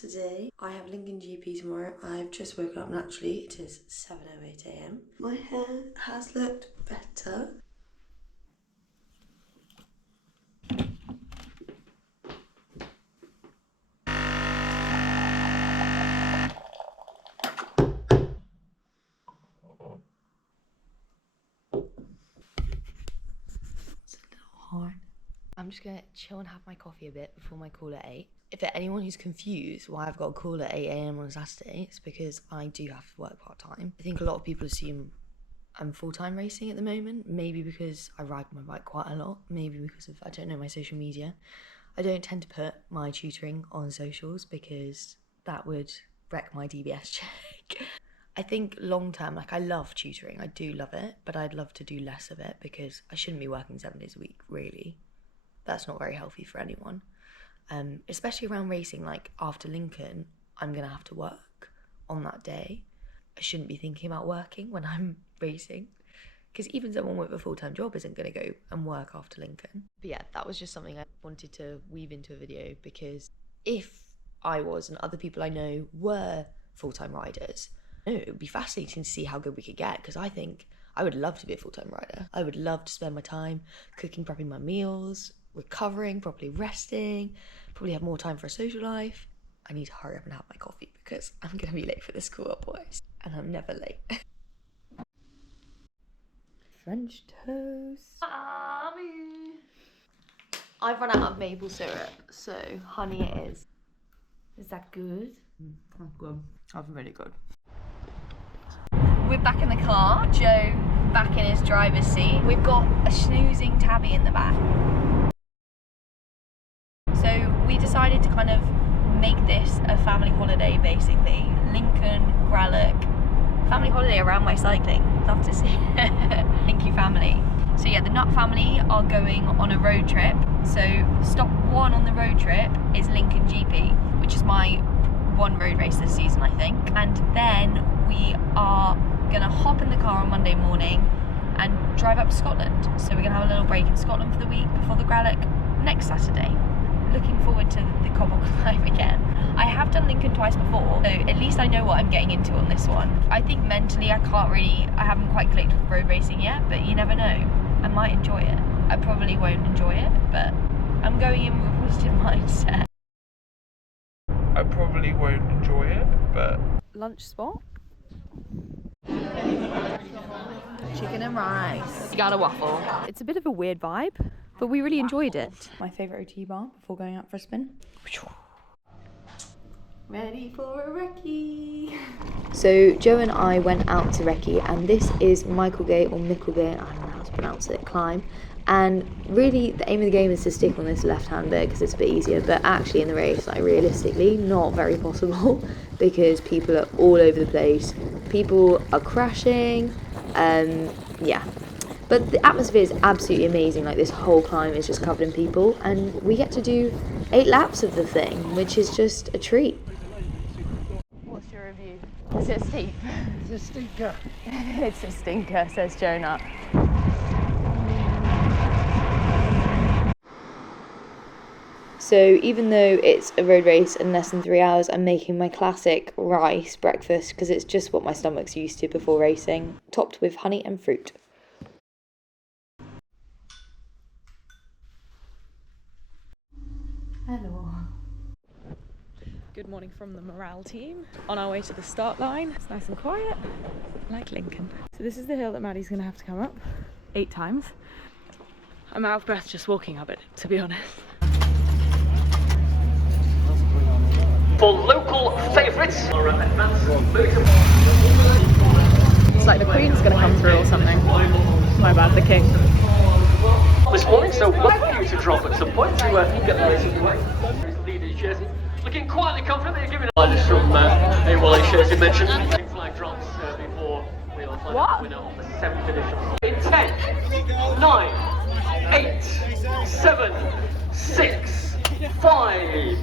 Saturday. I have Lincoln GP tomorrow. I've just woken up naturally. It is 7:08 AM. My hair has looked better. It's a little hard. I'm just gonna chill and have my coffee a bit before my call at 8. If there's anyone who's confused why I've got a call at 8 AM on a Saturday, it's because I do have to work part-time. I think a lot of people assume I'm full-time racing at the moment, maybe because I ride my bike quite a lot, maybe because of, I don't know, my social media. I don't tend to put my tutoring on socials because that would wreck my DBS check. I think long-term, like, I love tutoring, I do love it, but I'd love to do less of it because I shouldn't be working 7 days a week, really. That's not very healthy for anyone. Especially around racing, like after Lincoln, I'm gonna have to work on that day. I shouldn't be thinking about working when I'm racing, because even someone with a full-time job isn't gonna go and work after Lincoln. But yeah, that was just something I wanted to weave into a video, because if I was and other people I know were full-time riders, it would be fascinating to see how good we could get, because I think I would love to be a full-time rider. I would love to spend my time cooking, prepping my meals, recovering, properly resting, probably have more time for a social life. I need to hurry up and have my coffee because I'm going to be late for the school up boys, and I'm never late. French toast. Mommy. I've run out of maple syrup, so honey it is. Is that good? That's good. That's really good. We're back in the car. Joe back in his driver's seat. We've got a snoozing tabby in the back. So we decided to kind of make this a family holiday, basically. Lincoln, Gralloch, family holiday around my cycling. Love to see it. Thank you, family. So yeah, the Nut family are going on a road trip. So stop 1 on the road trip is Lincoln GP, which is my one road race this season, I think. And then we are gonna hop in the car on Monday morning and drive up to Scotland. So we're gonna have a little break in Scotland for the week before the Gralloch next Saturday. Looking forward to the cobble climb again. I have done Lincoln twice before, so at least I know what I'm getting into on this one. I think mentally I haven't quite clicked with road racing yet, but you never know. I might enjoy it. I probably won't enjoy it, but I'm going in with a positive mindset. I probably won't enjoy it, but... Lunch spot? Chicken and rice. You got a waffle. It's a bit of a weird vibe, but we really enjoyed it. My favourite OT bar before going out for a spin. Ready for a recce. So Joe and I went out to recce, and this is Michaelgate, or Michaelgate, I don't know how to pronounce it, climb. And really the aim of the game is to stick on this left-hand bit because it's a bit easier, but actually in the race, like realistically, not very possible because people are all over the place. People are crashing, yeah. But the atmosphere is absolutely amazing. Like, this whole climb is just covered in people, and we get to do 8 laps of the thing, which is just a treat. What's your review? Is it steep? It's a stinker. It's a stinker, says Jonah. So even though it's a road race in less than 3 hours, I'm making my classic rice breakfast because it's just what my stomach's used to before racing, topped with honey and fruit. Hello. Good morning from the morale team. On our way to the start line. It's nice and quiet, like Lincoln. So this is the hill that Maddie's going to have to come up 8 times. I'm out of breath just walking up it, to be honest. For local favourites, It's like the Queen's going to come through or something. My bad, the King. this morning, so welcome you to drop at some point to get the race underway. Leaders jersey, looking quietly confident. They're giving it from a Wally jersey mentioned. Flag drops before we'll find out the winner of the 7th edition. In 10, 9, 8, 7, 6, 5,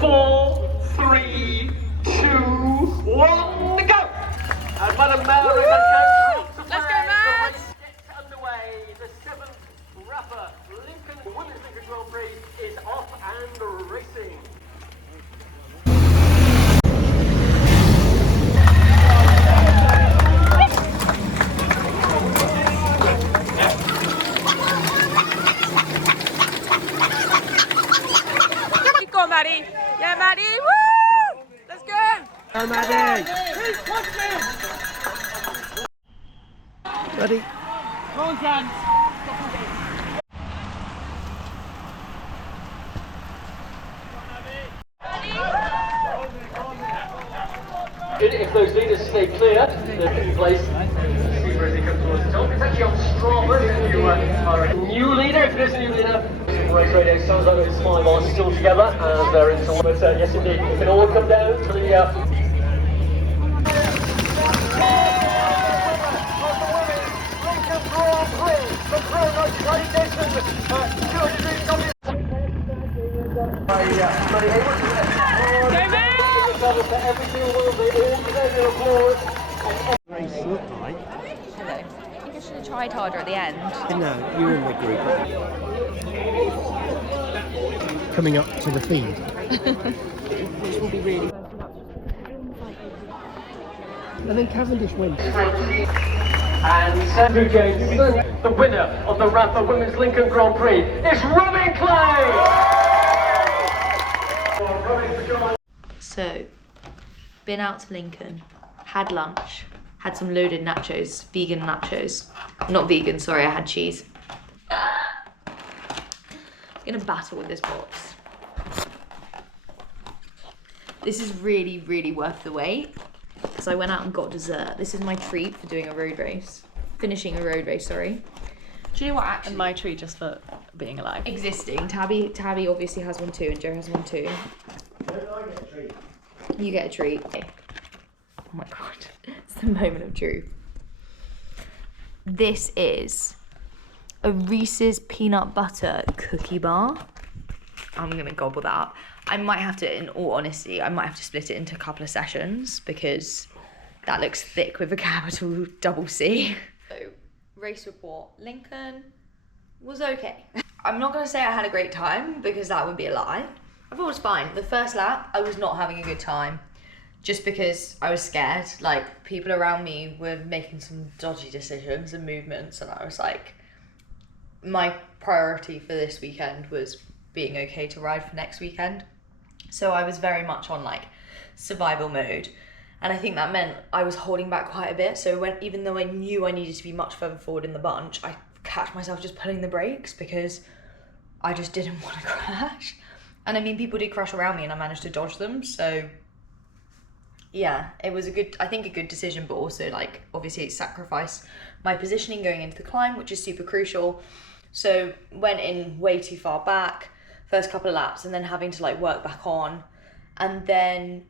4, 3, 2, 1, go! And Madam Mayor is let's go, Matt! Gets underway. The 7th rapper, Lincoln Women's Lincoln Grand Prix, is off and racing. Maddie. Yeah, Maddie. Woo! Let's go. Go, Maddie. Ready? Go on, Jan. If those leaders stay clear, they're in place. As he comes towards the top. It's actually on Strava if you are a new leader. If there's a new leader, Race Radio sounds like the Smile are still together as they're into. But yes, indeed, it can all come down to the. Race look like. Hello. I think I should have tried harder at the end. No, you're in the group. Coming up to the feed. Which will be really. And then Cavendish wins. And Sandra James, the winner of the Rapper Women's Lincoln Grand Prix, is Robin Clay! So, been out to Lincoln, had lunch, had some loaded nachos, vegan nachos. Not vegan, sorry, I had cheese. I'm gonna battle with this box. This is really, really worth the wait. So I went out and got dessert. This is my treat for doing a road race. Finishing a road race, sorry. Do you know what actually? And my treat just for being alive. Existing. Tabby obviously has one too, and Joe has one too. You get a treat. Oh my god. It's the moment of truth. This is a Reese's peanut butter cookie bar. I'm gonna gobble that up. I might have to, in all honesty, I might have to split it into a couple of sessions because that looks thick with a capital double C. So, race report. Lincoln was okay. I'm not gonna say I had a great time because that would be a lie. I thought it was fine. The first lap, I was not having a good time just because I was scared. Like, people around me were making some dodgy decisions and movements, and I was like, my priority for this weekend was being okay to ride for next weekend. So I was very much on like survival mode. And I think that meant I was holding back quite a bit. So even though I knew I needed to be much further forward in the bunch, I catch myself just pulling the brakes because I just didn't want to crash. And I mean, people did crash around me and I managed to dodge them. So yeah, it was a good decision, but also like obviously it sacrificed my positioning going into the climb, which is super crucial. So went in way too far back, first couple of laps, and then having to like work back on. And then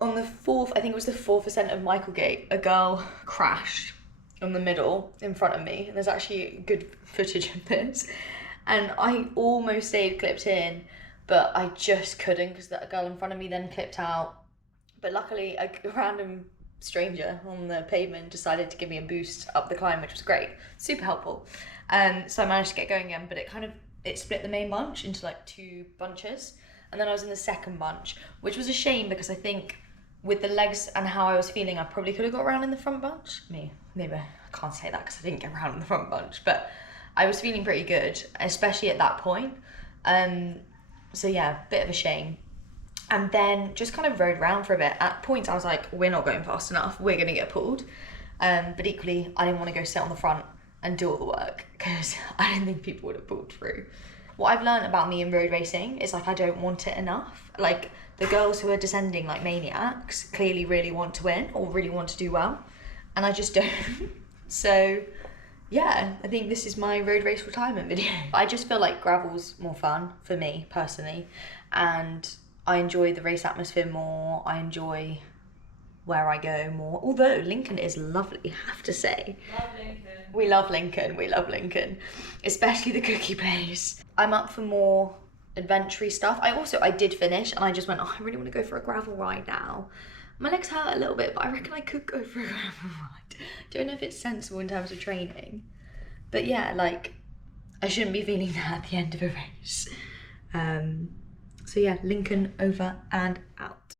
on the fourth, I think it was the 4th ascent of Michaelgate, a girl crashed on the middle in front of me. And there's actually good footage of this. And I almost stayed clipped in, but I just couldn't because that girl in front of me then clipped out. But luckily a random stranger on the pavement decided to give me a boost up the climb, which was great, super helpful. So I managed to get going again, but it split the main bunch into like 2 bunches. And then I was in the second bunch, which was a shame because I think with the legs and how I was feeling, I probably could have got around in the front bunch. Maybe I can't say that because I didn't get around in the front bunch, but I was feeling pretty good, especially at that point. So yeah, bit of a shame. And then just kind of rode around for a bit. At points I was like, we're not going fast enough, we're gonna get pulled. But equally, I didn't want to go sit on the front and do all the work because I didn't think people would have pulled through. What I've learned about me in road racing is like I don't want it enough. Like the girls who are descending like maniacs clearly really want to win or really want to do well, and I just don't. So yeah, I think this is my road race retirement video. I just feel like gravel's more fun for me personally, and I enjoy the race atmosphere more. I enjoy where I go more. Although Lincoln is lovely, I have to say. Love Lincoln. We love Lincoln, we love Lincoln. Especially the cookie place. I'm up for more adventure-y stuff. I did finish and I just went, oh, I really want to go for a gravel ride now. My legs hurt a little bit, but I reckon I could go for a gravel ride. Don't know if it's sensible in terms of training. But yeah, like, I shouldn't be feeling that at the end of a race. So yeah, Lincoln over and out.